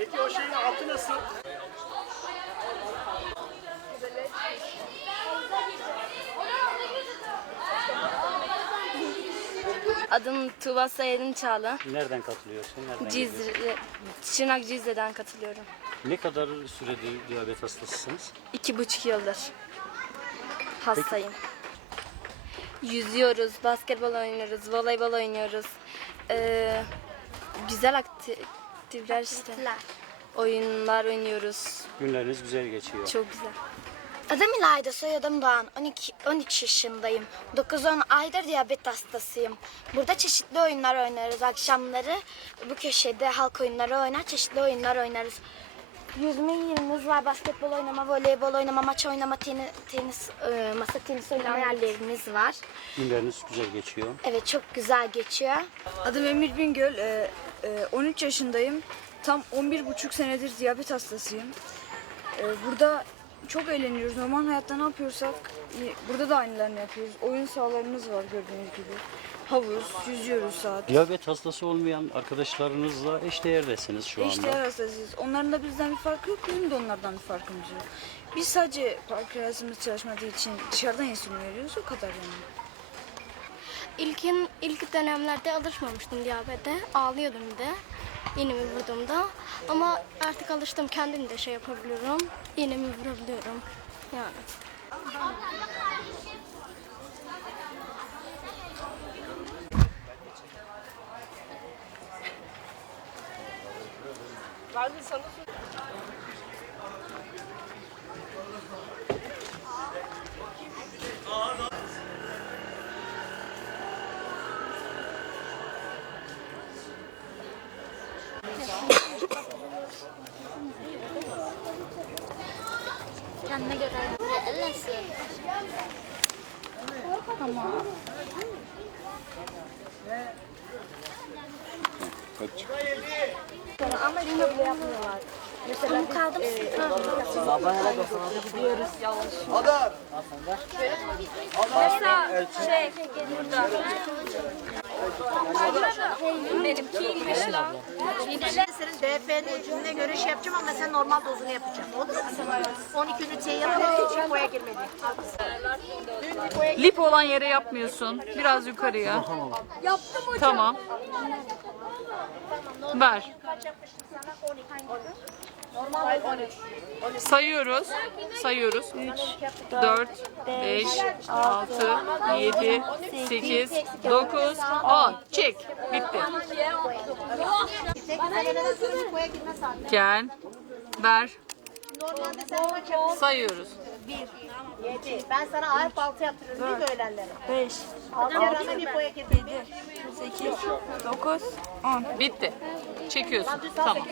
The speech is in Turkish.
Peki o şeyin altı nasıl? Adım Tuğba Sayedin Çağla. Nereden katılıyorsun? Nereden geliyorsun? Cizre, Şırnak Cizre'den katılıyorum. Ne kadar süredir diyabet hastasısınız? İki buçuk yıldır hastayım. Yüzüyoruz, basketbol oynuyoruz, voleybol oynuyoruz. Ee, güzel aktiviteler işte. Oyunlar oynuyoruz. Günleriniz güzel geçiyor. Çok güzel. Adım İlayda, soyadım Doğan. 12, 13 yaşındayım. 9-10 aydır diyabet hastasıyım. Burada çeşitli oyunlar oynarız. Akşamları bu köşede halk oyunları oynar, çeşitli oyunlar oynarız. Yüzme yerimiz var, basketbol oynama, voleybol oynama, maç oynama, tenis, tenis e, masa tenisi oynama yerlerimiz var. Günleriniz güzel geçiyor. Evet, çok güzel geçiyor. Adım Emir Bingöl. Ee, e, 13 yaşındayım. Tam 11,5 senedir diyabet hastasıyım. Ee, burada çok eğleniyoruz. Normal hayatta ne yapıyorsak burada da aynılarını yapıyoruz. Oyun sahalarımız var gördüğünüz gibi. Havuz, yüzüyoruz saat. Diyabet hastası olmayan arkadaşlarınızla eşdeğerdesiniz şu anda. İşte hastasıyız. Onların da bizden bir farkı yok, bizim de onlardan bir farkımız yok. Biz sadece pankreasımız çalışmadığı için dışarıdan insülin veriyoruz, o kadar yani. İlkin ilk dönemlerde alışmamıştım diyabete. Ağlıyordum bir de iğnemi vurduğumda. Ama artık alıştım. Kendim de şey yapabiliyorum. İğnemi vurabiliyorum. Yani. Kendine göre. Ama yine bile yapmıyorlar. Mesela biz, Kaldım. Mesela şey burada. Benimki 25 lira. Senin DF'nin ucuna göre şey yapacağım ama sen normal dozunu yapacaksın. O da 12 üniteye yapıyor. Hiç boya girmedi. Lip olan yere yapmıyorsun. Biraz yukarıya. Yaptım hocam. Tamam. Ver. Sayıyoruz. Sayıyoruz. 3, 4, 5, 6, 7, 8, 9, 10. Çek. Bitti. Gel. Ver. Normalde sen kaç yapıyorsun? Sayıyoruz. 7. Ben sana harf 6 yaptırıyorum mi öğlenlere? 5, 6 yarana bir boya girdi. 8, 9, Bitti. Çekiyorsun. Tamam.